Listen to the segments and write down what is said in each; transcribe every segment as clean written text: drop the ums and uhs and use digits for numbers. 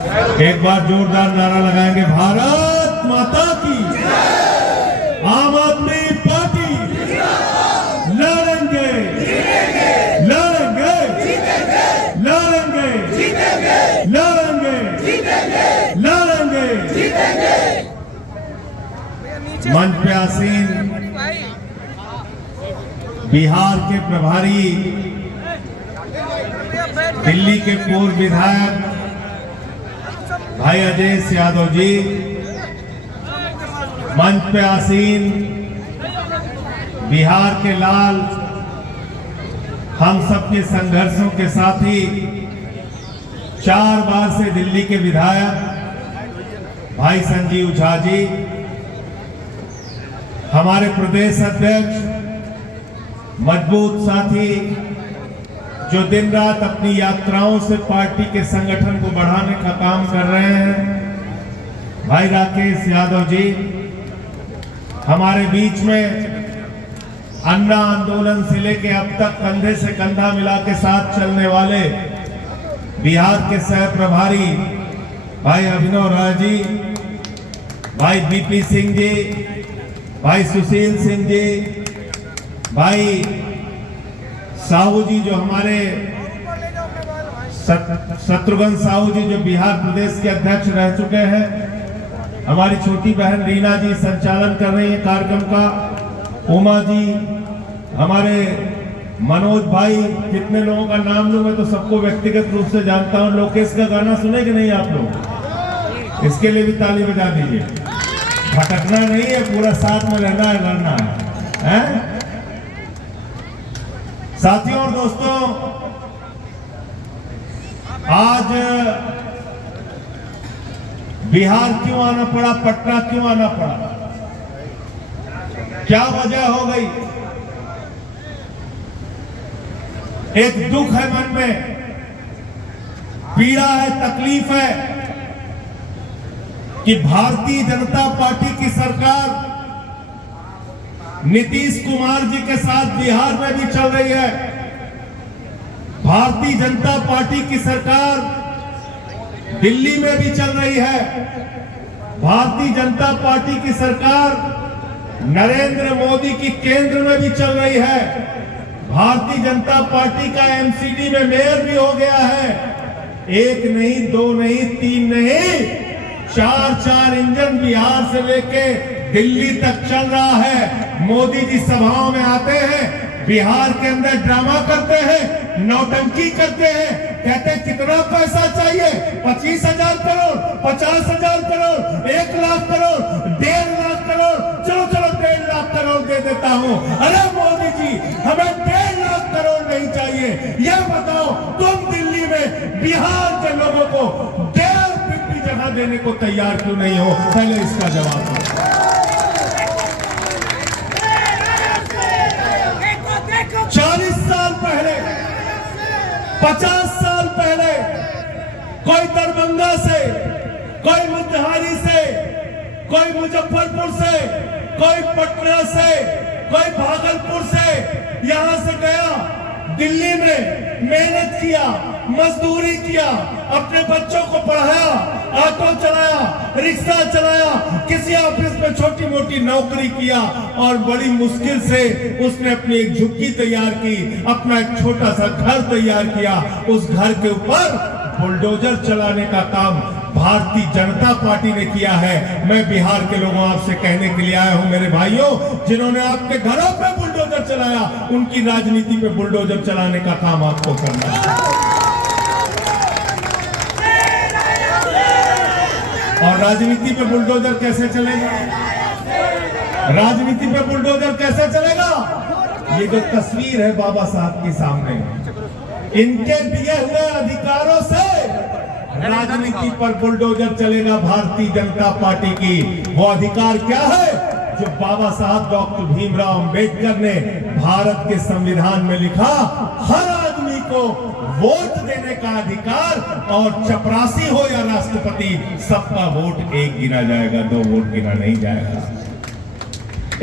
एक बार जोरदार नारा लगाएंगे, भारत माता की, आम आदमी पार्टी, लड़ेंगे लड़ेंगे लड़ेंगे लड़ेंगे लड़ेंगे। मंच पे आसीन बिहार के प्रभारी, दिल्ली के पूर्व विधायक भाई अजय यादव जी, मंच पे आसीन बिहार के लाल, हम सबके संघर्षों के साथी, 4 बार से दिल्ली के विधायक भाई संजीव झा जी, हमारे प्रदेश अध्यक्ष, मजबूत साथी जो दिन रात अपनी यात्राओं से पार्टी के संगठन को बढ़ाने का काम कर रहे हैं, भाई राकेश यादव जी, हमारे बीच में अन्ना आंदोलन से लेके अब तक कंधे से कंधा मिला के साथ चलने वाले बिहार के सह प्रभारी भाई अभिनव राय जी, भाई बीपी सिंह जी, भाई सुशील सिंह जी, भाई साहू जी जो हमारे शत्रुघ्न साहू जी जो बिहार प्रदेश के अध्यक्ष रह चुके हैं, हमारी छोटी बहन रीना जी संचालन कर रही है कार्यक्रम का, उमा जी, हमारे मनोज भाई, कितने लोगों का नाम लूं मैं तो सबको व्यक्तिगत रूप से जानता हूं। लोकेश का गाना सुने कि नहीं आप लोग? इसके लिए भी ताली बजा दीजिए। भटकना नहीं है, पूरा साथ में रहना है, लड़ना है? साथियों और दोस्तों, आज बिहार क्यों आना पड़ा, पटना क्यों आना पड़ा, क्या वजह हो गई? एक दुख है मन में, पीड़ा है, तकलीफ है कि भारतीय जनता पार्टी की सरकार नीतीश कुमार जी के साथ बिहार में भी चल रही है। भारतीय जनता पार्टी की सरकार दिल्ली में भी चल रही है। भारतीय जनता पार्टी की सरकार नरेंद्र मोदी की केंद्र में भी चल रही है। भारतीय जनता पार्टी का एमसीडी में मेयर भी हो गया है। 1 नहीं, 2 नहीं, 3 नहीं, 4 इंजन बिहार से लेके दिल्ली तक चल रहा है। मोदी जी सभाओं में आते हैं, बिहार के अंदर ड्रामा करते हैं, नौटंकी करते हैं, कहते हैं कितना पैसा चाहिए, 25,000 करोड़, 50,000 करोड़, 1 लाख करोड़, 1.5 लाख करोड़, चलो 1.5 लाख करोड़ दे देता हूं। अरे मोदी जी, हमें 1.5 लाख करोड़ नहीं चाहिए। यह बताओ, तुम दिल्ली में बिहार के लोगों को 1.5 फीट की जगह देने को तैयार क्यों नहीं हो? पहले इसका जवाब दो। 40 साल पहले, 50 साल पहले कोई दरभंगा से, कोई मोतिहारी से, कोई मुजफ्फरपुर से, कोई पटना से, कोई भागलपुर से यहां से गया, दिल्ली में मेहनत किया, मजदूरी किया, अपने बच्चों को पढ़ाया, ऑटो चलाया, रिक्शा चलाया, किसी ऑफिस में छोटी मोटी नौकरी किया और बड़ी मुश्किल से उसने अपनी एक झुग्गी तैयार की, अपना एक छोटा सा घर तैयार किया। उस घर के ऊपर बुलडोजर चलाने का काम भारतीय जनता पार्टी ने किया है। मैं बिहार के लोगों आपसे कहने के लिए आया हूं मेरे भाइयों, जिन्होंने आपके घरों पे बुलडोजर चलाया, उनकी राजनीति पे बुलडोजर चलाने का काम आपको करना है। और राजनीति पे बुलडोजर कैसे चलेगा? राजनीति पे बुलडोजर कैसे चलेगा? ये जो तस्वीर है बाबा साहब के सामने, इनके दिए हुए अधिकारों से राजनीति पर बुलडोजर चलेगा भारतीय जनता पार्टी की। वो अधिकार क्या है जो बाबा साहब डॉक्टर भीमराव अंबेडकर ने भारत के संविधान में लिखा? हर आदमी को वोट देने का अधिकार, और चपरासी हो या राष्ट्रपति, सबका वोट एक गिना जाएगा, 2 वोट गिना नहीं जाएगा।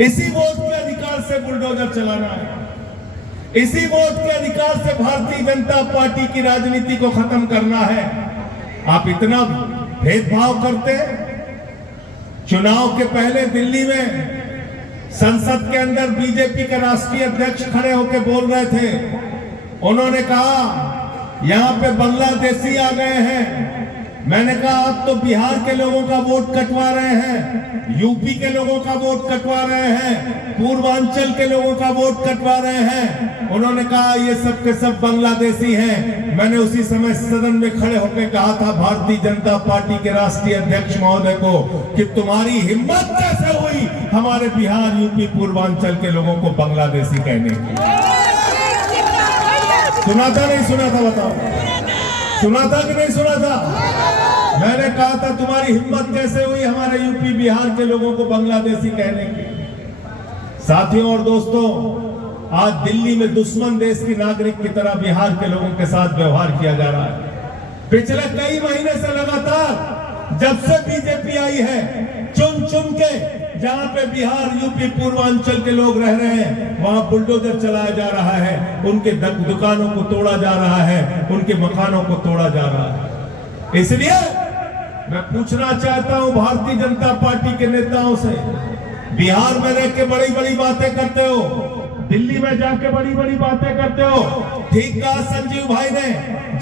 इसी वोट के अधिकार से बुलडोजर चलाना है। इसी वोट के अधिकार से भारतीय जनता पार्टी की राजनीति को खत्म करना है। आप इतना भेदभाव करते। चुनाव के पहले दिल्ली में संसद के अंदर बीजेपी के राष्ट्रीय अध्यक्ष खड़े होकर बोल रहे थे, उन्होंने कहा यहां पे बांग्लादेशी आ गए हैं। मैंने कहा अब तो बिहार के लोगों का वोट कटवा रहे हैं, यूपी के लोगों का वोट कटवा रहे हैं, पूर्वांचल के लोगों का वोट कटवा रहे हैं। उन्होंने कहा ये सब के सब बांग्लादेशी हैं। मैंने उसी समय सदन में खड़े होकर कहा था भारतीय जनता पार्टी के राष्ट्रीय अध्यक्ष महोदय को कि तुम्हारी हिम्मत कैसे हुई हमारे बिहार, यूपी, पूर्वांचल के लोगों को बांग्लादेशी कहने की। सुना था नहीं सुना था बताओ, सुना था कि नहीं सुना था? मैंने कहा था तुम्हारी हिम्मत कैसे हुई हमारे यूपी, बिहार के लोगों को बांग्लादेशी कहने की। साथियों और दोस्तों, आज दिल्ली में दुश्मन देश की नागरिक की तरह बिहार के लोगों के साथ व्यवहार किया जा रहा है। पिछले कई महीने से लगातार जब से बीजेपी आई है, चुन चुन के जहां पे बिहार, यूपी, पूर्वांचल के लोग रह रहे हैं वहां बुलडोजर चलाया जा रहा है, उनके दुकानों को तोड़ा जा रहा है, उनके मकानों को तोड़ा जा रहा है। इसलिए मैं पूछना चाहता हूं भारतीय जनता पार्टी के नेताओं से, बिहार में रह के बड़ी बड़ी बातें करते हो, दिल्ली में जाके बड़ी बड़ी बातें करते हो, ठीक कहा संजीव भाई ने,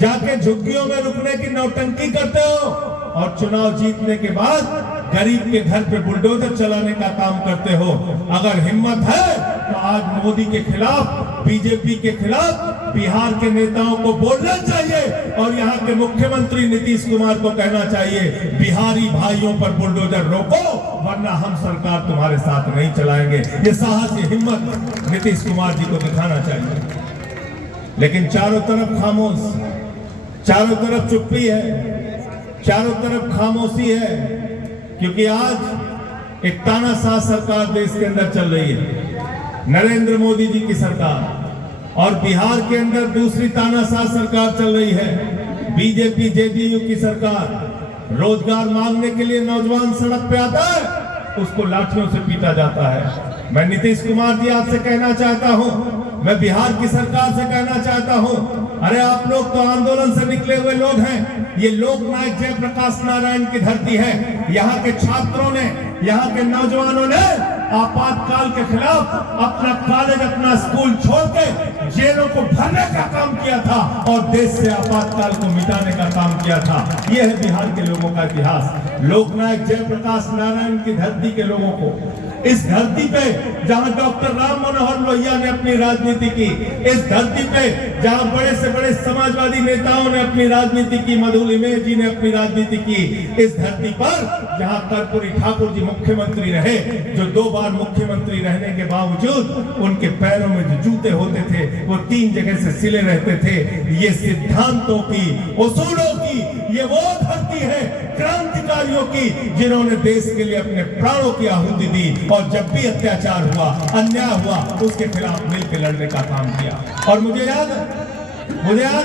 जाके झुग्गियों में रुकने की नौटंकी करते हो और चुनाव जीतने के बाद गरीब के घर पे बुलडोजर चलाने का काम करते हो। अगर हिम्मत है तो आज मोदी के खिलाफ, बीजेपी के खिलाफ बिहार के नेताओं को बोलना चाहिए और यहाँ के मुख्यमंत्री नीतीश कुमार को कहना चाहिए बिहारी भाइयों पर बुलडोजर रोको, वरना हम सरकार तुम्हारे साथ नहीं चलाएंगे। ये साहस, ये हिम्मत नीतीश कुमार जी को दिखाना चाहिए। लेकिन चारों तरफ खामोश, चारों तरफ चुप्पी है, चारों तरफ खामोशी है, क्योंकि आज एक तानाशाह सरकार देश के अंदर चल रही है, नरेंद्र मोदी जी की सरकार, और बिहार के अंदर दूसरी तानाशाह सरकार चल रही है, बीजेपी जेडीयू की सरकार। रोजगार मांगने के लिए नौजवान सड़क पे आता है, उसको लाठियों से पीटा जाता है। मैं नीतीश कुमार जी आपसे कहना चाहता हूं, मैं बिहार की सरकार से कहना चाहता हूं, अरे आप लोग तो आंदोलन से निकले हुए लोग हैं, ये लोकनायक जयप्रकाश नारायण की धरती है। यहाँ के छात्रों ने, यहाँ के नौजवानों ने आपातकाल के खिलाफ अपना कॉलेज, अपना स्कूल छोड़ के जेलों को भरने का काम किया था और देश से आपातकाल को मिटाने का काम किया था। यह है बिहार के लोगों का इतिहास। लोकनायक जयप्रकाश नारायण की धरती के लोगों को, इस धरती पे जहां डॉक्टर राम मनोहर लोहिया ने अपनी राजनीति की, इस धरती पे जहां बड़े से बड़े समाजवादी नेताओं ने अपनी राजनीति की, मधुलिमे जी ने अपनी राजनीति की, इस धरती पर जहां कर्पूरी ठाकुर जी मुख्यमंत्री रहे, जो 2 बार मुख्यमंत्री रहने के बावजूद उनके पैरों में जो जूते होते थे वो 3 जगह से सिले रहते थे। ये सिद्धांतों की, उसूलों की ये वो धरती है, क्रांतिकारियों की, जिन्होंने देश के लिए अपने प्राणों की आहुति दी और जब भी अत्याचार हुआ, अन्याय हुआ, उसके खिलाफ मिलकर लड़ने का काम किया। और मुझे याद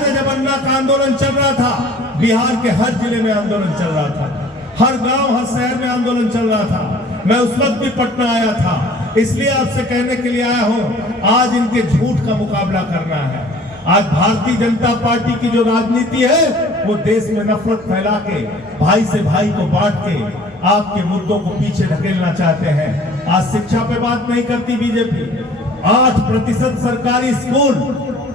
है जब अन्ना का आंदोलन चल रहा था, बिहार के हर जिले में आंदोलन चल रहा था, हर गांव, हर शहर में आंदोलन चल रहा था। मैं उस वक्त भी पटना आया था, इसलिए आपसे कहने के लिए आया हूं, आज इनके झूठ का मुकाबला करना है। आज भारतीय जनता पार्टी की जो राजनीति है वो देश में नफरत फैला के, भाई से भाई को बांट के आपके मुद्दों को पीछे धकेलना चाहते हैं। आज शिक्षा पे बात नहीं करती बीजेपी। 8% सरकारी स्कूल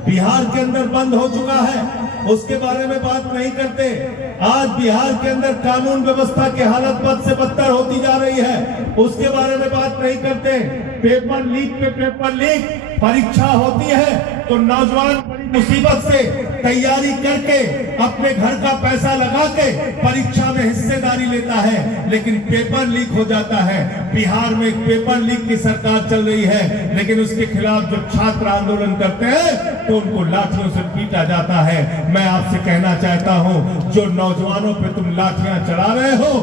बिहार के अंदर बंद हो चुका है, उसके बारे में बात नहीं करते। आज बिहार के अंदर कानून व्यवस्था की हालत बद से बदतर होती जा रही है, उसके बारे में बात नहीं करते। पेपर लीक पे पेपर लीक, परीक्षा होती है तो नौजवान बड़ी मुसीबत से तैयारी करके अपने घर का पैसा लगा के परीक्षा में हिस्सेदारी लेता है, लेकिन पेपर लीक हो जाता है। बिहार में एक पेपर लीक की सरकार चल रही है, लेकिन उसके खिलाफ जब छात्र आंदोलन करते हैं तो उनको लाठियों से पीटा जाता है। मैं आपसे कहना चाहता हूं, जो नौजवानों पे तुम लाठियां चला रहे हो,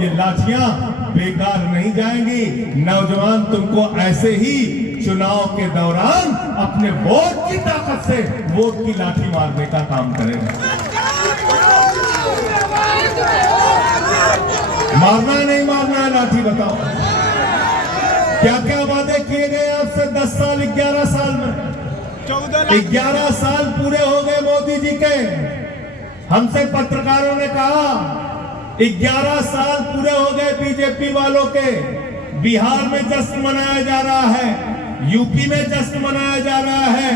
ये लाठियां बेकार नहीं जाएंगी। नौजवान तुमको ऐसे ही चुनाव के दौरान अपने वोट की ताकत से वोट की लाठी मारने का काम करेगा। मारना नहीं मारना है लाठी, बताओ क्या क्या वादे किए गए आपसे 10 साल 11 साल में? 11 साल पूरे हो गए मोदी जी के, हमसे पत्रकारों ने कहा 11 साल पूरे हो गए बीजेपी वालों के, बिहार में जश्न मनाया जा रहा है, यूपी में जश्न मनाया जा रहा है,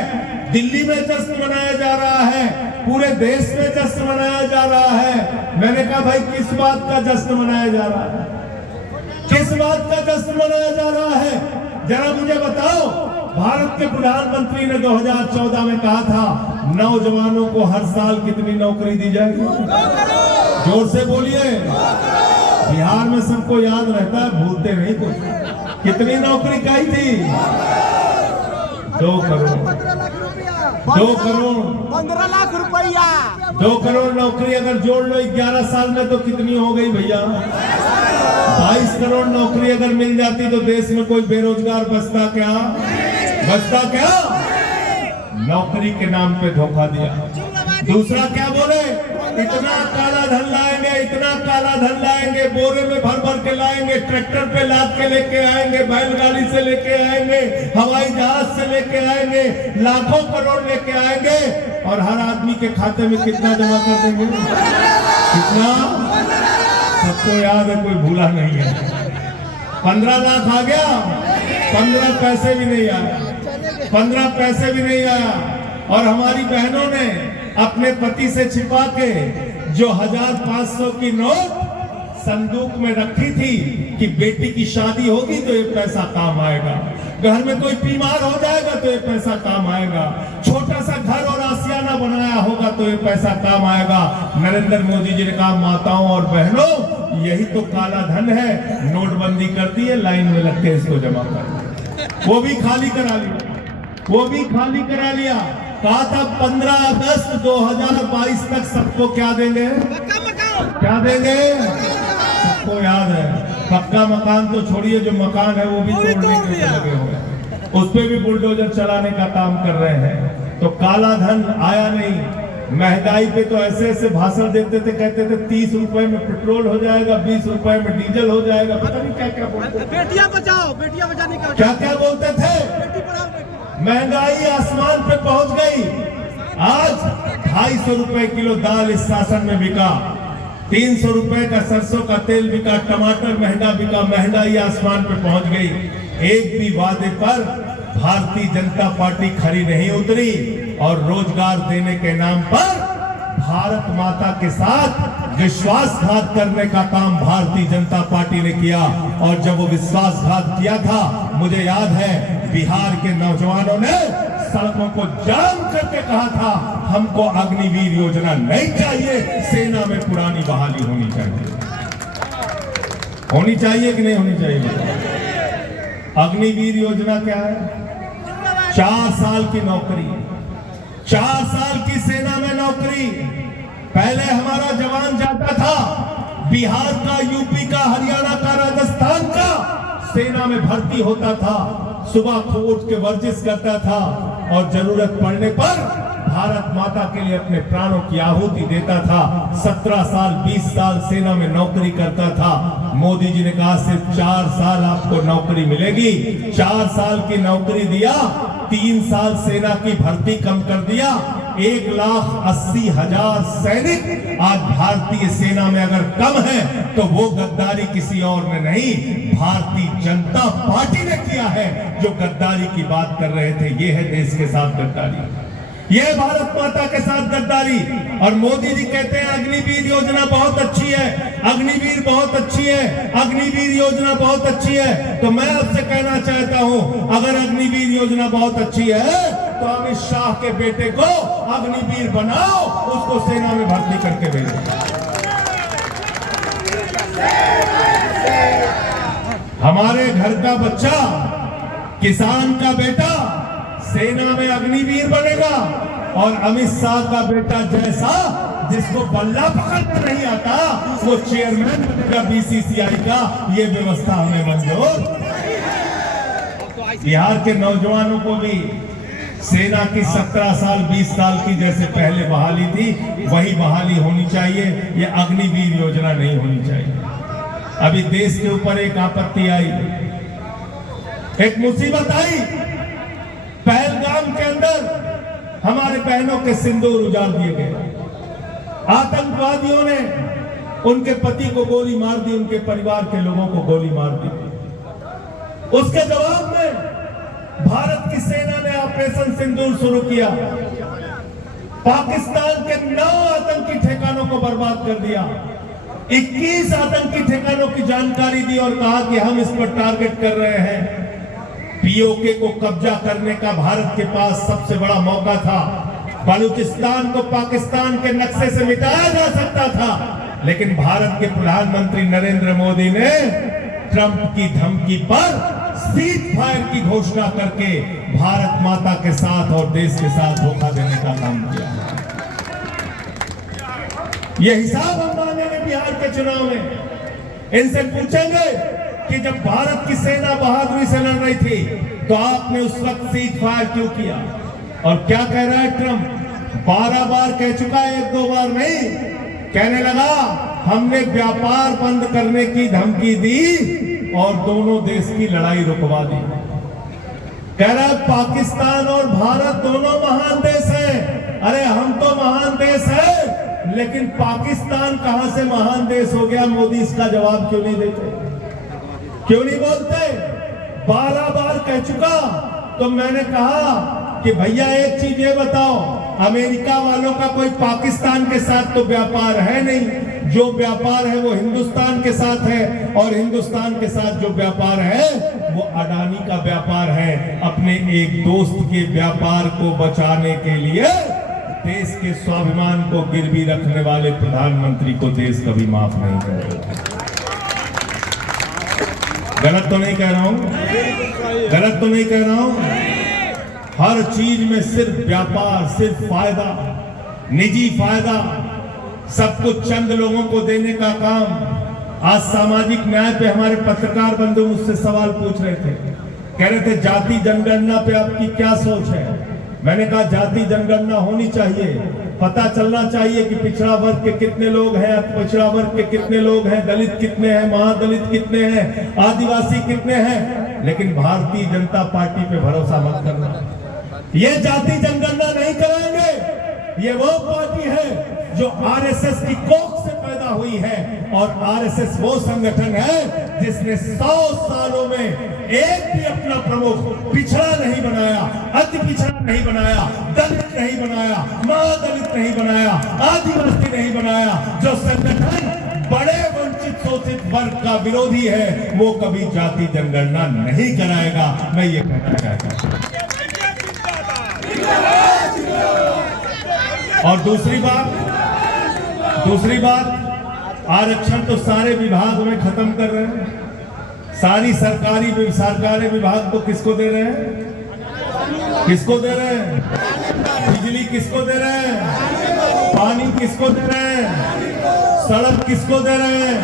दिल्ली में जश्न मनाया जा रहा है, पूरे देश में जश्न मनाया जा रहा है। मैंने कहा भाई किस बात का जश्न मनाया जा रहा है, किस बात का जश्न मनाया जा रहा है, जरा मुझे बताओ। भारत के प्रधानमंत्री ने 2014 में कहा था नौजवानों को हर साल कितनी नौकरी दी जाएगी, जोर से बोलिए। बिहार में सबको याद रहता है, भूलते नहीं कुछ। कितनी नौकरी कही थी? 2 करोड़ 15 लाख रुपया। 2 करोड़ नौकरी अगर जोड़ लो 11 साल में तो कितनी हो गई भैया? 22 करोड़ नौकरी अगर मिल जाती तो देश में कोई बेरोजगार बचता क्या? बचता क्या? नौकरी के नाम पे धोखा दिया। दूसरा क्या बोले? इतना काला धन लाएंगे, इतना काला धन लाएंगे, बोरे में भर भर के लाएंगे, ट्रैक्टर पे लाद के लेके आएंगे, बैलगाड़ी से लेके आएंगे, हवाई जहाज से लेके आएंगे, लाखों करोड़ लेके आएंगे, और हर आदमी के खाते में कितना जमा कर देंगे? कितना? सबको याद है, कोई भूला नहीं है। 15 लाख आ गया, 15 पैसे भी नहीं आया, 15 पैसे भी नहीं आया। और हमारी बहनों ने अपने पति से छिपा के जो 1500 की नोट संदूक में रखी थी कि बेटी की शादी होगी तो ये पैसा काम आएगा, घर में कोई बीमार हो जाएगा तो ये पैसा काम आएगा, छोटा सा घर और आसियाना बनाया होगा तो ये पैसा काम आएगा। नरेंद्र मोदी जी ने कहा माताओं और बहनों यही तो काला धन है, नोटबंदी कर दी है, लाइन में लग के इसको जमा कर, वो भी खाली करा लिया, वो भी खाली करा लिया। कहा था 15 अगस्त 2022 तक सबको क्या देंगे? क्या देंगे? सबको याद है। पक्का मकान तो छोड़िए, जो मकान है वो भी तोड़ने के लगे हुए हैं, उस पे भी बुलडोजर चलाने का काम कर रहे हैं। तो काला धन आया नहीं। महंगाई पे तो ऐसे ऐसे भाषण देते थे, कहते थे 30 रुपए में पेट्रोल हो जाएगा, 20 रुपए में डीजल हो जाएगा, पता नहीं क्या क्या बोलते थे। बेटियां बचाओ, बेटियां बचाने का क्या क्या बोलते थे। महंगाई आसमान पे पहुंच गई। आज 250 रुपए किलो दाल इस शासन में बिका, 300 रुपए का सरसों का तेल बिका, टमाटर महंगा बिका, महंगाई आसमान पे पहुंच गई। एक भी वादे पर भारतीय जनता पार्टी खरी नहीं उतरी, और रोजगार देने के नाम पर भारत माता के साथ विश्वासघात करने का काम भारतीय जनता पार्टी ने किया। और जब वो विश्वासघात किया था, मुझे याद है बिहार के नौजवानों ने सड़कों को जाम करके कहा था हमको अग्निवीर योजना नहीं चाहिए, सेना में पुरानी बहाली होनी चाहिए। होनी चाहिए कि नहीं होनी चाहिए? अग्निवीर योजना क्या है? 4 साल की नौकरी, 4 साल की सेना में नौकरी। पहले हमारा जवान जाता था, बिहार का, यूपी का, हरियाणा का, राजस्थान का, सेना में भर्ती होता था, सुबह को उठ के वर्जिश करता था, और जरूरत पड़ने पर भारत माता के लिए अपने प्राणों की आहुति देता था। 17 साल 20 साल सेना में नौकरी करता था। मोदी जी ने कहा सिर्फ 4 साल आपको नौकरी मिलेगी। 4 साल की नौकरी दिया, 3 साल सेना की भर्ती कम कर दिया। 1,80,000 सैनिक आज भारतीय सेना में अगर कम है तो वो गद्दारी किसी और ने नहीं, भारतीय जनता पार्टी ने किया है। जो गद्दारी की बात कर रहे थे, ये है देश के साथ गद्दारी, ये भारत माता के साथ गद्दारी। और मोदी जी कहते हैं अग्निवीर योजना बहुत अच्छी है, अग्निवीर बहुत अच्छी है, अग्निवीर योजना बहुत अच्छी है। तो मैं आपसे कहना चाहता हूं, अगर अग्निवीर योजना बहुत अच्छी है तो अमित शाह के बेटे को अग्निवीर बनाओ, उसको सेना में भर्ती करके भेजो। हमारे घर का बच्चा, किसान का बेटा सेना में अग्निवीर बनेगा, और अमित शाह का बेटा जैसा जिसको बल्ला पकड़ना नहीं आता वो चेयरमैन बनेगा बीसीसीआई का। ये व्यवस्था हमें मंजूर। बिहार के नौजवानों को भी सेना की 17 साल 20 साल की जैसे पहले बहाली थी वही बहाली होनी चाहिए। ये अग्निवीर योजना नहीं होनी चाहिए। अभी देश के ऊपर एक आपत्ति आई, एक मुसीबत आई। पहलगाम के अंदर हमारे बहनों के सिंदूर उजाड़ दिए गए, आतंकवादियों ने उनके पति को गोली मार दी, उनके परिवार के लोगों को गोली मार दी। उसके जवाब में भारत की सेना ने ऑपरेशन सिंदूर शुरू किया, पाकिस्तान के 9 आतंकी ठिकानों को बर्बाद कर दिया, 21 आतंकी ठिकानों की जानकारी दी और कहा कि हम इस पर टारगेट कर रहे हैं। पीओके को कब्जा करने का भारत के पास सबसे बड़ा मौका था। बलूचिस्तान को पाकिस्तान के नक्शे से मिटाया जा सकता था, लेकिन भारत के प्रधानमंत्री नरेंद्र मोदी ने ट्रंप की धमकी पर सीज फायर की घोषणा करके भारत माता के साथ और देश के साथ धोखा देने का काम किया। यह हिसाब हम मांगेंगे बिहार के चुनाव में। इनसे पूछेंगे कि जब भारत की सेना बहादुरी से लड़ रही थी तो आपने उस वक्त सीज फायर क्यों किया? और क्या कह रहा है ट्रंप? 12 बार कह चुका है, 1-2 बार नहीं। कहने लगा हमने व्यापार बंद करने की धमकी दी और दोनों देश की लड़ाई रुकवा दी। कह रहा है पाकिस्तान और भारत दोनों महान देश हैं। अरे हम तो महान देश है, लेकिन पाकिस्तान कहां से महान देश हो गया? मोदी इसका जवाब क्यों नहीं देते, क्यों नहीं बोलते? 12 बार कह चुका। तो मैंने कहा कि भैया एक चीज ये बताओ, अमेरिका वालों का कोई पाकिस्तान के साथ तो व्यापार है नहीं, जो व्यापार है वो हिंदुस्तान के साथ है, और हिंदुस्तान के साथ जो व्यापार है वो अडानी का व्यापार है। अपने एक दोस्त के व्यापार को बचाने के लिए देश के स्वाभिमान को गिरवी रखने वाले प्रधानमंत्री को देश कभी माफ नहीं करेगा। गलत तो नहीं कह रहा हूं, गलत तो नहीं कह रहा हूं। हर चीज में सिर्फ व्यापार, सिर्फ फायदा, निजी फायदा, सब कुछ चंद लोगों को देने का काम। आज सामाजिक न्याय पे हमारे पत्रकार बंधु मुझसे सवाल पूछ रहे थे, कह रहे थे जाति जनगणना पे आपकी क्या सोच है? मैंने कहा जाति जनगणना होनी चाहिए, पता चलना चाहिए कि पिछड़ा वर्ग के कितने लोग हैं, पिछड़ा वर्ग के कितने लोग हैं, दलित कितने हैं, महादलित कितने हैं, आदिवासी कितने हैं। लेकिन भारतीय जनता पार्टी पे भरोसा मत करना, ये जाति जनगणना नहीं कराएंगे। ये वो पार्टी है जो आरएसएस की कोख से पैदा हुई है, और आरएसएस वो संगठन है जिसने 100 सालों में एक भी अपना प्रमुख पिछड़ा नहीं बनाया, अति पिछड़ा नहीं बनाया, दलित नहीं बनाया, महादलित नहीं बनाया, आदिवासी नहीं बनाया। जो संगठन बड़े वंचित शोषित वर्ग का विरोधी है वो कभी जाति जनगणना नहीं कराएगा। मैं ये कहना चाहता हूं। और दूसरी बात, आरक्षण तो सारे विभाग में खत्म कर रहे हैं। सारी सरकारी विभाग को किसको दे रहे हैं? किसको दे रहे हैं? बिजली किसको दे रहे हैं? पानी किसको दे रहे हैं? सड़क किसको दे रहे हैं?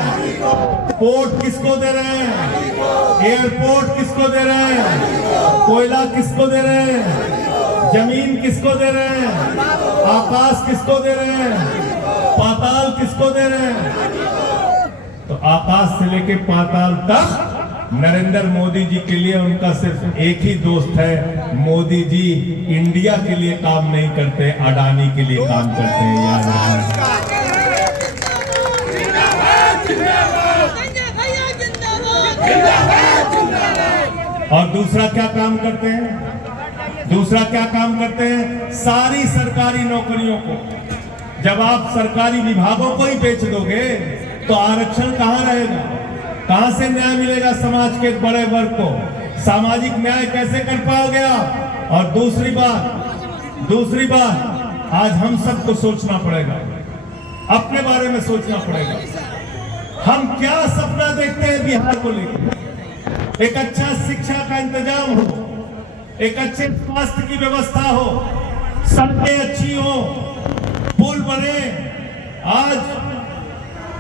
पोर्ट किसको दे रहे हैं? एयरपोर्ट किसको दे रहे हैं? कोयला किसको दे रहे हैं? जमीन किसको दे रहे हैं? आकाश किसको दे रहे हैं? पाताल किसको दे रहे हैं? तो आकाश से लेके पाताल तक नरेंद्र मोदी जी के लिए उनका सिर्फ एक ही दोस्त है, मोदी जी इंडिया के लिए काम नहीं करते, अडानी के लिए काम करते हैं। याद रखना। और दूसरा क्या काम करते हैं? सारी सरकारी नौकरियों को जब आप सरकारी विभागों को ही बेच दोगे तो आरक्षण कहां रहेगा? कहां से न्याय मिलेगा समाज के बड़े वर्ग को? सामाजिक न्याय कैसे कर पाओगे आप? और दूसरी बात आज हम सबको सोचना पड़ेगा, अपने बारे में सोचना पड़ेगा। हम क्या सपना देखते हैं बिहार को लेकर? एक अच्छा शिक्षा का इंतजाम हो, एक अच्छे स्वास्थ्य की व्यवस्था हो, सड़कें अच्छी हो, पुल बने। आज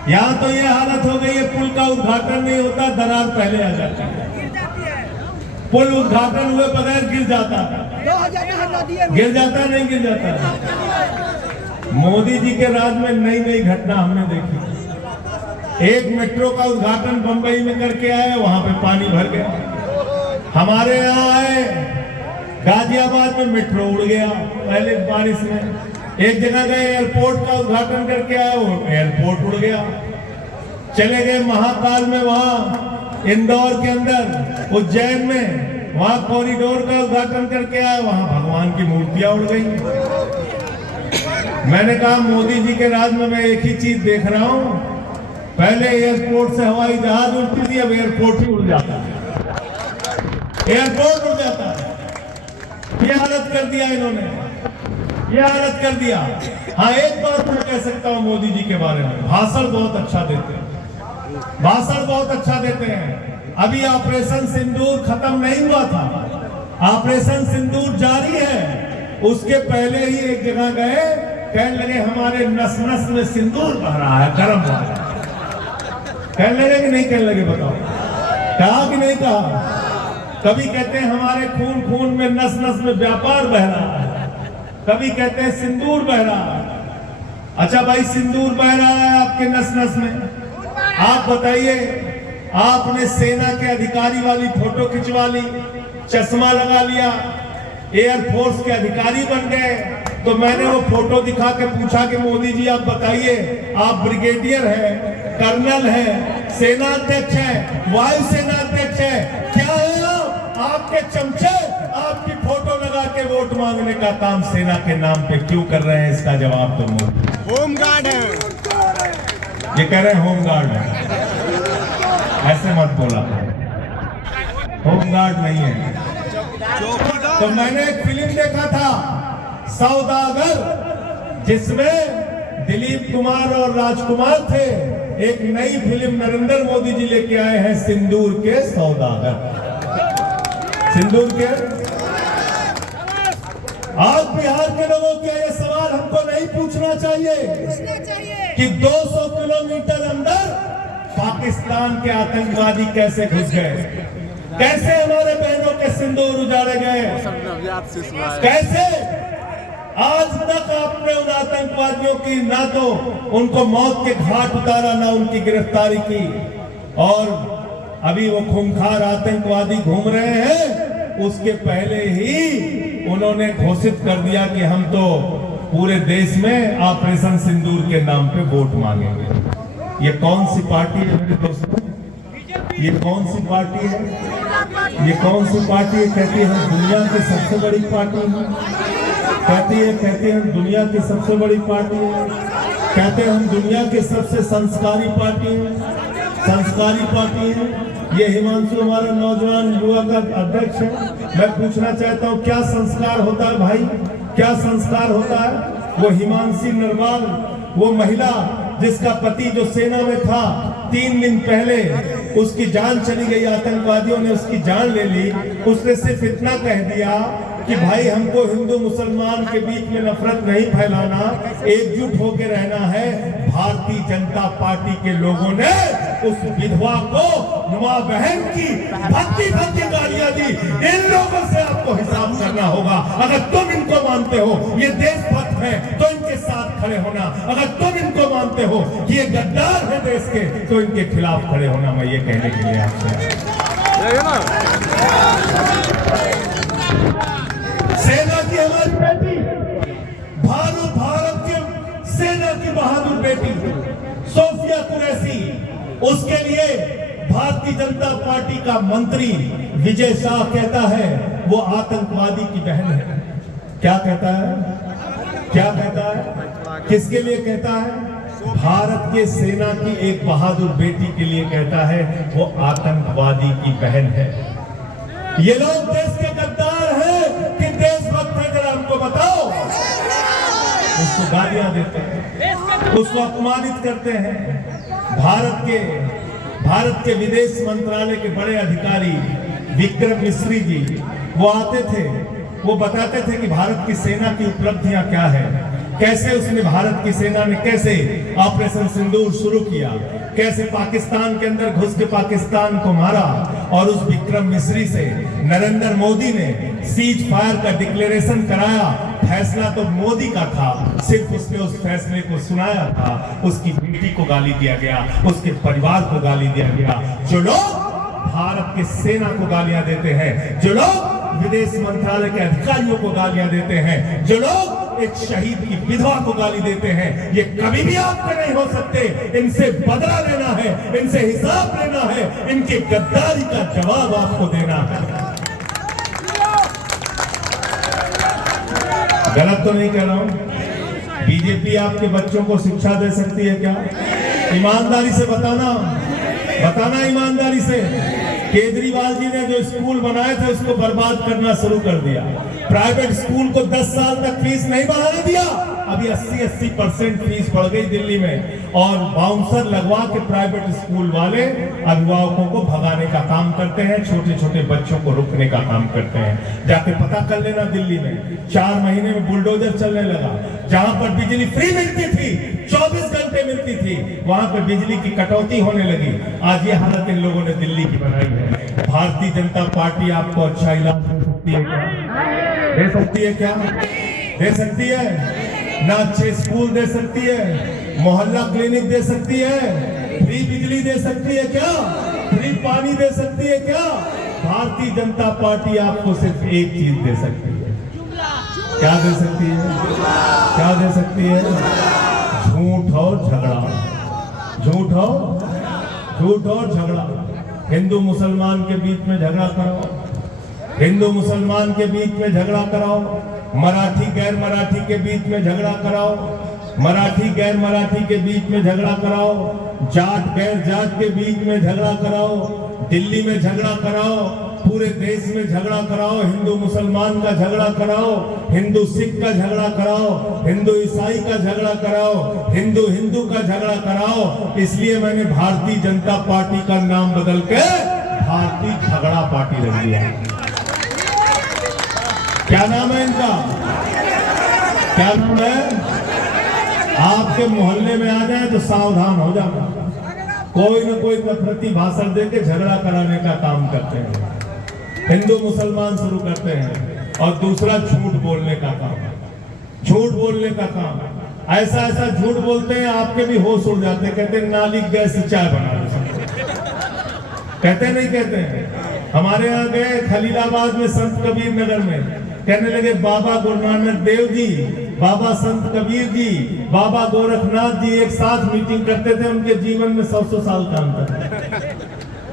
यहां तो ये हालत हो गई है, पुल का उद्घाटन नहीं होता, दरार पहले आ जाती है। पुल उद्घाटन हुए बगैर गिर जाता नहीं गिर जाता। मोदी जी के राज में नई नई घटना हमने देखी। एक मेट्रो का उद्घाटन बंबई में करके आए, वहां पे पानी भर गया। हमारे यहाँ आए गाजियाबाद में मेट्रो उड़ गया पहले बारिश में। एक जगह गए एयरपोर्ट का उद्घाटन करके आए, वो एयरपोर्ट उड़ गया। चले गए महाकाल में, वहां इंदौर के अंदर उज्जैन में, वहां कॉरिडोर का उद्घाटन करके आए, वहां भगवान की मूर्तियां उड़ गई। मैंने कहा मोदी जी के राज में मैं एक ही चीज देख रहा हूं, पहले एयरपोर्ट से हवाई जहाज उड़ती थी, अब एयरपोर्ट ही उड़ जाता है, एयरपोर्ट उड़ जाता है। ये हालत कर दिया इन्होंने, ये हालत कर दिया। हाँ, एक बात मैं कह सकता हूं मोदी जी के बारे में, भाषण बहुत अच्छा देते हैं, भाषण बहुत अच्छा देते हैं। अभी ऑपरेशन सिंदूर खत्म नहीं हुआ था, ऑपरेशन सिंदूर जारी है। उसके पहले ही एक जगह गए, कहने लगे हमारे नस नस में सिंदूर बह रहा है, गर्म हो रहा है। कहने लगे कि नहीं कहने लगे, बताओ कहा कि नहीं कहा? कभी कहते हैं हमारे खून खून में नस नस में व्यापार बह रहा है, कभी कहते हैं सिंदूर बह रहा है। अच्छा भाई, सिंदूर बह रहा है आपके नस नस में, आप बताइए, आपने सेना के अधिकारी वाली फोटो खिंचवा ली, चश्मा लगा लिया, एयरफोर्स के अधिकारी बन गए, तो मैंने वो फोटो दिखा के पूछा कि मोदी जी आप बताइए, आप ब्रिगेडियर है, कर्नल है, सेना अध्यक्ष है, वायुसेना अध्यक्ष है, क्या है आपके चमचे आपकी फोटो लगा के वोट मांगने का काम सेना के नाम पे क्यों कर रहे हैं? इसका जवाब तो मोदी होमगार्ड है, ये कह रहे हैं होमगार्ड है। ऐसे मत बोला, होमगार्ड नहीं है। तो मैंने एक फिल्म देखा था सौदागर, जिसमें दिलीप कुमार और राजकुमार थे। एक नई फिल्म नरेंद्र मोदी जी लेके आए हैं, सिंदूर के सौदागर, सिंदूर के। आज बिहार के लोगों के ये सवाल हमको नहीं पूछना चाहिए कि 200 किलोमीटर अंदर पाकिस्तान के आतंकवादी कैसे घुस गए, कैसे हमारे बहनों के सिंदूर उजाड़े गए, कैसे आज तक आपने उन आतंकवादियों की ना तो उनको मौत के घाट उतारा, ना उनकी गिरफ्तारी की। और अभी वो खूंखार आतंकवादी घूम रहे हैं, उसके पहले ही उन्होंने घोषित कर दिया कि हम तो पूरे देश में ऑपरेशन सिंदूर के नाम पे वोट मांगेंगे। ये कौन सी पार्टी है मेरे दोस्तों? ये कौन सी पार्टी है? ये कौन सी पार्टी है? कहती है हम दुनिया की सबसे बड़ी पार्टी है, कहती है हम दुनिया की सबसे बड़ी पार्टी है, कहते हैं हम दुनिया की सबसे संस्कारी पार्टी है, संस्कारी पार्टी है। ये हिमांशु हमारा नौजवान युवा का अध्यक्ष है। मैं पूछना चाहता हूँ क्या संस्कार होता है भाई, क्या संस्कार होता है? वो हिमांशी नरवाल, वो महिला जिसका पति जो सेना में था, 3 दिन पहले उसकी जान चली गई, आतंकवादियों ने उसकी जान ले ली। उसने सिर्फ इतना कह दिया कि भाई हमको हिंदू मुसलमान के बीच में नफरत नहीं फैलाना, एकजुट होकर रहना है। भारतीय जनता पार्टी के लोगों ने उस विधवा को मां बहन की भक्ति भक्ति गालियां दी। इन लोगों से आपको हिसाब करना होगा। अगर तुम इनको मानते हो ये देशभक्त है तो इनके साथ खड़े होना, अगर तुम इनको मानते हो कि ये गद्दार है देश के तो इनके खिलाफ खड़े होना। मैं ये कहने के लिए आपसे, सेना की हमारी बेटी, भारत के सेना की बहादुर बेटी सोफिया कुरैशी, उसके लिए भारतीय जनता पार्टी का मंत्री विजय शाह कहता है वो आतंकवादी की बहन है। क्या कहता है? क्या कहता है? किसके लिए कहता है? भारत के सेना की एक बहादुर बेटी के लिए कहता है वो आतंकवादी की बहन है। ये लोग देश के गद्दार हैं कि देशभक्त है? जरा हमको बताओ। उसको गालियां देते हैं, उसको अपमानित करते हैं। भारत के विदेश मंत्रालय के बड़े अधिकारी विक्रम मिश्री जी, वो आते थे, वो बताते थे कि भारत की सेना की उपलब्धियां क्या है, कैसे उसने भारत की सेना ने कैसे ऑपरेशन सिंदूर शुरू किया, कैसे पाकिस्तान के अंदर घुस के पाकिस्तान को मारा। और उस विक्रम मिश्री से नरेंद्र मोदी ने सीज फायर का डिक्लेरेशन कराया। फैसला तो मोदी का था, सिर्फ उसने उस फैसले को सुनाया था। उसकी बेटी को गाली दिया गया, उसके परिवार को गाली दिया गया। जो लोग भारत की सेना को गालियां देते हैं, जो लोग विदेश मंत्रालय के अधिकारियों को गालियां देते हैं, जो लोग एक शहीद की विधवा को गाली देते हैं, ये कभी भी आपके नहीं हो सकते। इनसे बदला लेना है, इनसे हिसाब लेना है, इनकी गद्दारी का जवाब आपको देना है। गलत तो नहीं कह रहा हूं? बीजेपी आपके बच्चों को शिक्षा दे सकती है क्या? ईमानदारी से बताना ईमानदारी से। केजरीवाल जी ने जो स्कूल बनाए थे उसको बर्बाद करना शुरू कर दिया। प्राइवेट स्कूल को 10 साल तक फीस नहीं बढ़ाने दिया, अभी 80% फीस बढ़ गई दिल्ली में। और बाउंसर लगवा के प्राइवेट स्कूल वाले अभिभावकों को भगाने का काम करते हैं, छोटे छोटे बच्चों को रोकने का काम करते हैं। जाके पता कर लेना, दिल्ली में 4 महीने में बुलडोजर चलने लगा। जहां पर बिजली फ्री मिलती थी, 24 घंटे मिलती थी, वहां पर बिजली की कटौती होने लगी। आज ये हालत इन लोगों ने दिल्ली की बनाई है। भारतीय जनता पार्टी आपको अच्छा इलाज दे सकती है क्या? दे सकती है ना? अच्छे स्कूल दे सकती है, मोहल्ला क्लिनिक दे सकती है, फ्री बिजली दे सकती है क्या? फ्री पानी दे सकती है क्या? भारतीय जनता पार्टी आपको सिर्फ एक चीज दे सकती है। क्या दे सकती है? क्या दे सकती है? झूठ और झगड़ा। झूठ और झगड़ा। हिंदू मुसलमान के बीच में झगड़ा कराओ, हिंदू मुसलमान के बीच में झगड़ा कराओ, मराठी गैर मराठी के बीच में झगड़ा कराओ, मराठी गैर मराठी के बीच में झगड़ा कराओ, जाट गैर जाट के बीच में झगड़ा कराओ, दिल्ली में झगड़ा कराओ, पूरे देश में झगड़ा कराओ, हिंदू मुसलमान का झगड़ा कराओ, हिंदू सिख का झगड़ा कराओ, हिंदू ईसाई का झगड़ा कराओ, हिंदू हिंदू का झगड़ा कराओ। इसलिए मैंने भारतीय जनता पार्टी का नाम बदल के भारतीय झगड़ा पार्टी रख दिया। क्या नाम है इनका? क्या नाम है? आपके मोहल्ले में आ जाए तो सावधान हो जाना। कोई न कोई नफरती भाषण देके झगड़ा कराने का काम करते हैं, हिंदू मुसलमान शुरू करते हैं। और दूसरा झूठ बोलने का काम, झूठ बोलने का काम। ऐसा झूठ बोलते हैं आपके भी होश उड़ जाते हैं। कहते हैं नाली गैस से चाय बना दो, कहते नहीं कहते हैं? हमारे यहाँ गए खलीलाबाद में, संत कबीर नगर में, कहने लगे बाबा गुरु नानक देव जी, बाबा संत कबीर जी, बाबा गोरखनाथ जी एक साथ मीटिंग करते थे, उनके जीवन में 100 साल का अंतर।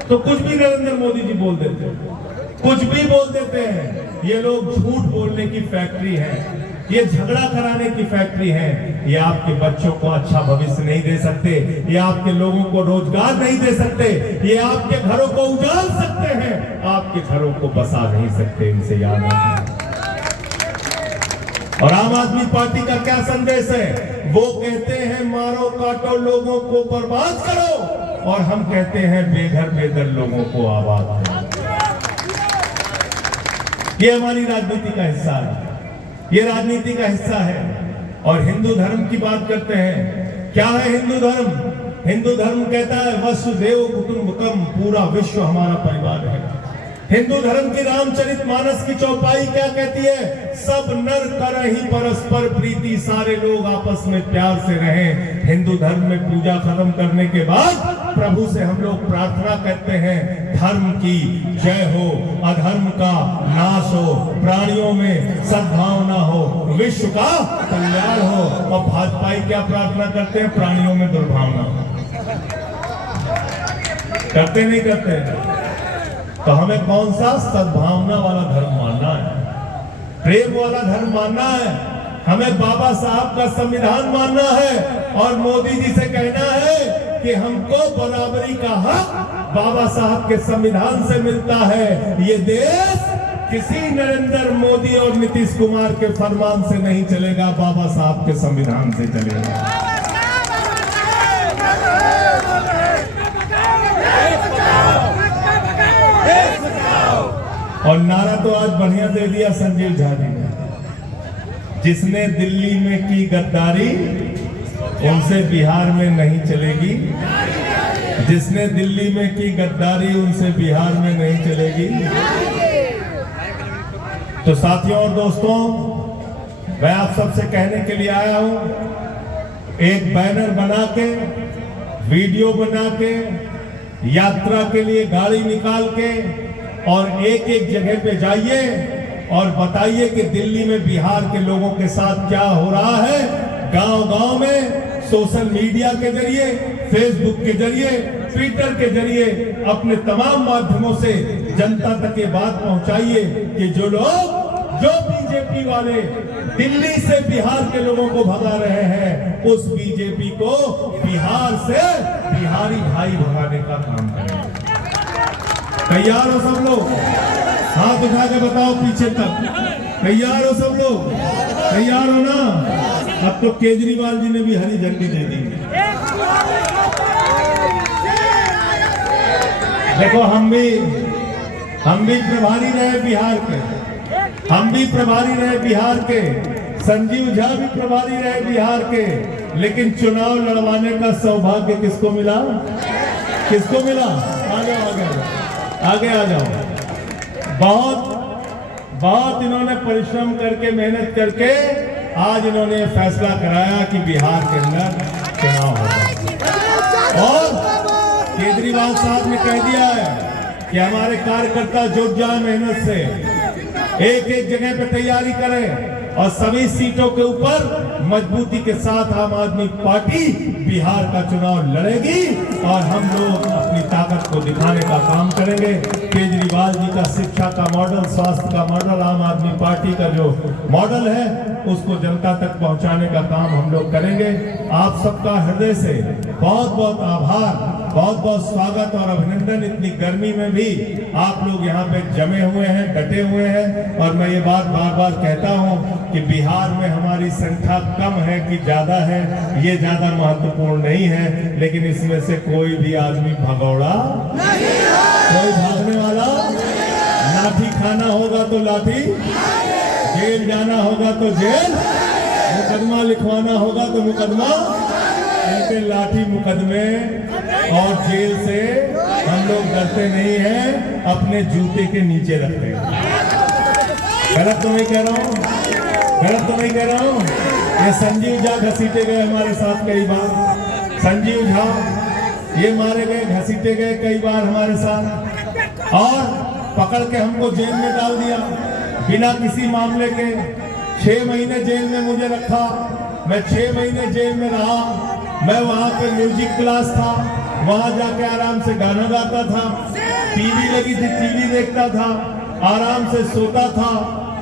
तो कुछ भी नरेंद्र मोदी जी बोल देते हैं, कुछ भी बोल देते हैं। ये लोग झूठ बोलने की फैक्ट्री है, ये झगड़ा कराने की फैक्ट्री है। ये आपके बच्चों को अच्छा भविष्य नहीं दे सकते, ये आपके लोगों को रोजगार नहीं दे सकते, ये आपके घरों को उजाड़ सकते हैं, आपके घरों को बसा नहीं सकते। इनसे याद रखना। और आम आदमी पार्टी का क्या संदेश है? वो कहते हैं मारो काटो लोगों को बर्बाद करो, और हम कहते हैं बेघर बेदर लोगों को आबाद करो। ये हमारी राजनीति का हिस्सा है, ये राजनीति का हिस्सा है। और हिंदू धर्म की बात करते हैं। क्या है हिंदू धर्म? हिंदू धर्म कहता है वसुदेव कुटुंबकम, पूरा विश्व हमारा परिवार है। हिंदू धर्म की रामचरितमानस की चौपाई क्या कहती है? सब नर करहि परस्पर प्रीति, सारे लोग आपस में प्यार से रहें। हिंदू धर्म में पूजा खत्म करने के बाद प्रभु से हम लोग प्रार्थना करते हैं, धर्म की जय हो, अधर्म का नाश हो, प्राणियों में सद्भावना हो, विश्व का कल्याण हो। और भाजपाई क्या प्रार्थना करते हैं? प्राणियों में दुर्भावना हो। करते नहीं करते? तो हमें कौन सा सद्भावना वाला धर्म मानना है, प्रेम वाला धर्म मानना है, हमें बाबा साहब का संविधान मानना है। और मोदी जी से कहना है कि हमको बराबरी का हक बाबा साहब के संविधान से मिलता है। ये देश किसी नरेंद्र मोदी और नीतीश कुमार के फरमान से नहीं चलेगा, बाबा साहब के संविधान से चलेगा। और नारा तो आज बढ़िया दे दिया संजीव झा जी ने, जिसने दिल्ली में की गद्दारी उनसे बिहार में नहीं चलेगी, जिसने दिल्ली में की गद्दारी उनसे बिहार में नहीं चलेगी। तो साथियों और दोस्तों, मैं आप सबसे कहने के लिए आया हूं, एक बैनर बना के, वीडियो बना के, यात्रा के लिए गाड़ी निकाल के और एक एक जगह पे जाइए और बताइए कि दिल्ली में बिहार के लोगों के साथ क्या हो रहा है। गांव-गांव में सोशल मीडिया के जरिए, फेसबुक के जरिए, ट्विटर के जरिए अपने तमाम माध्यमों से जनता तक ये बात पहुंचाइए कि जो बीजेपी वाले दिल्ली से बिहार के लोगों को भगा रहे हैं, उस बीजेपी को बिहार से बिहारी भाई भगाने का काम करें। तैयार हो सब लोग? हाथ उठा के बताओ पीछे तक। तैयार हो सब लोग? तैयार हो ना? अब तो केजरीवाल जी ने भी हरी झंडी दे दी। देखो हम भी प्रभारी रहे बिहार के, हम भी प्रभारी रहे बिहार के, संजीव झा भी प्रभारी रहे बिहार के, लेकिन चुनाव लड़वाने का सौभाग्य किसको मिला? किसको मिला? आगे आ जाओ। बहुत इन्होंने परिश्रम करके, मेहनत करके आज इन्होंने फैसला कराया कि बिहार के अंदर चुनाव होगा। और केजरीवाल साहब ने कह दिया है कि हमारे कार्यकर्ता जुट जाए, मेहनत से एक एक जगह पे तैयारी करें और सभी सीटों के ऊपर मजबूती के साथ आम आदमी पार्टी बिहार का चुनाव लड़ेगी और हम लोग अपनी ताकत को दिखाने का काम करेंगे। केजरीवाल जी का शिक्षा का मॉडल, स्वास्थ्य का मॉडल, आम आदमी पार्टी का जो मॉडल है उसको जनता तक पहुंचाने का काम हम लोग करेंगे। आप सबका हृदय से बहुत बहुत आभार, बहुत बहुत स्वागत और अभिनंदन। इतनी गर्मी में भी आप लोग यहाँ पे जमे हुए हैं, डटे हुए हैं। और मैं ये बात बार बार कहता हूँ कि बिहार में हमारी संख्या कम है कि ज्यादा है, ये ज्यादा महत्वपूर्ण नहीं है, लेकिन इसमें से कोई भी आदमी भगौड़ा नहीं है, कोई भागने वाला। लाठी खाना होगा तो लाठी, जेल जाना होगा तो जेल, मुकदमा लिखवाना होगा तो मुकदमा। ऐसे लाठी, मुकदमे और जेल से हम लोग डरते नहीं हैं, अपने जूते के नीचे रखते हैं। गलत तो नहीं कह रहा हूँ? गलत तो नहीं कह रहा हूँ? ये संजीव झा घसीटे गए हमारे साथ कई बार। संजीव झा ये मारे गए, घसीटे गए कई बार हमारे साथ, और पकड़ के हमको जेल में डाल दिया बिना किसी मामले के। 6 महीने जेल में मुझे रखा, मैं 6 महीने जेल में रहा। मैं वहाँ पे म्यूजिक क्लास था, वहाँ जाके आराम से गाना गाता था, टीवी लगी थी, टीवी देखता था, आराम से सोता था,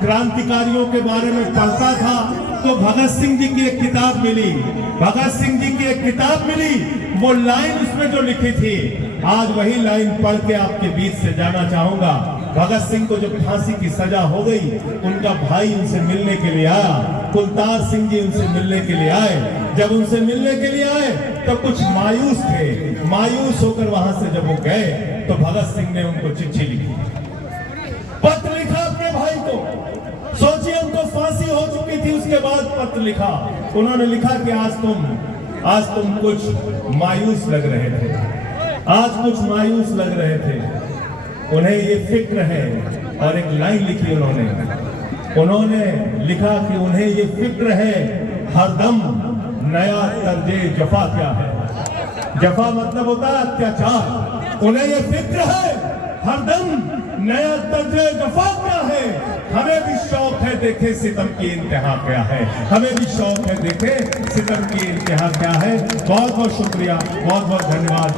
क्रांतिकारियों के बारे में पढ़ता था। तो भगत सिंह जी की एक किताब मिली, भगत सिंह जी की एक किताब मिली, वो लाइन उसमें जो लिखी थी, आज वही लाइन पढ़ के आपके बीच से जाना चाहूंगा। भगत सिंह को जब फांसी की सजा हो गई, उनका भाई उनसे मिलने के लिए आया, कुलतार सिंह जी उनसे मिलने के लिए आए। जब उनसे मिलने के लिए आए तो कुछ मायूस थे, मायूस होकर वहां से जब वो गए तो भगत सिंह ने उनको चिट्ठी लिखी, पत्र लिखा अपने भाई को। सोचिए, उनको फांसी हो चुकी थी, उसके बाद पत्र लिखा। उन्होंने लिखा कि आज तुम कुछ मायूस लग रहे थे, आज कुछ मायूस लग रहे थे, उन्हें ये फिक्र है। और एक लाइन लिखी उन्होंने लिखा कि उन्हें ये फिक्र है हरदम नया तर्जे जफा क्या है। जफा मतलब होता है अत्याचार। उन्हें ये फिक्र है हरदम नया तर्जे जफा क्या है। हमें भी शौक है देखे सितम की इंतहा क्या है, हमें भी शौक है देखे सितम की इंतहा क्या है। बहुत बहुत शुक्रिया, बहुत बहुत धन्यवाद।